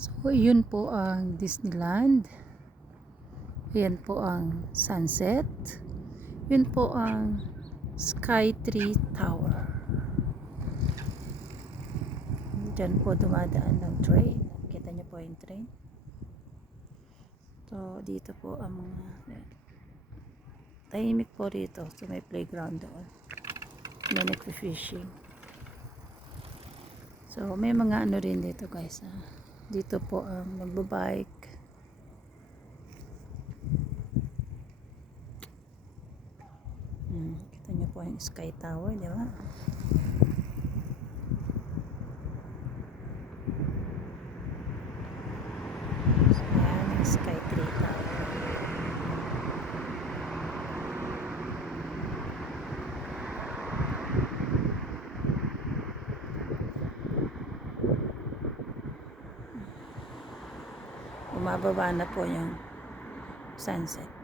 So, yun po ang Disneyland. Ayan po ang sunset. Yun po ang Skytree Tower. Diyan po dumadaan ng train. Kita niyo po yung train. So, dito po ang mga tahimik po rito. So, may playground doon. May nagfi-fishing. So, may mga ano rin dito guys. Dito po ang magbabike. Kita nyo po yung Sky Tower, di ba? So, yan yung Sky Tree Tower. Bumababa na po yung sunset.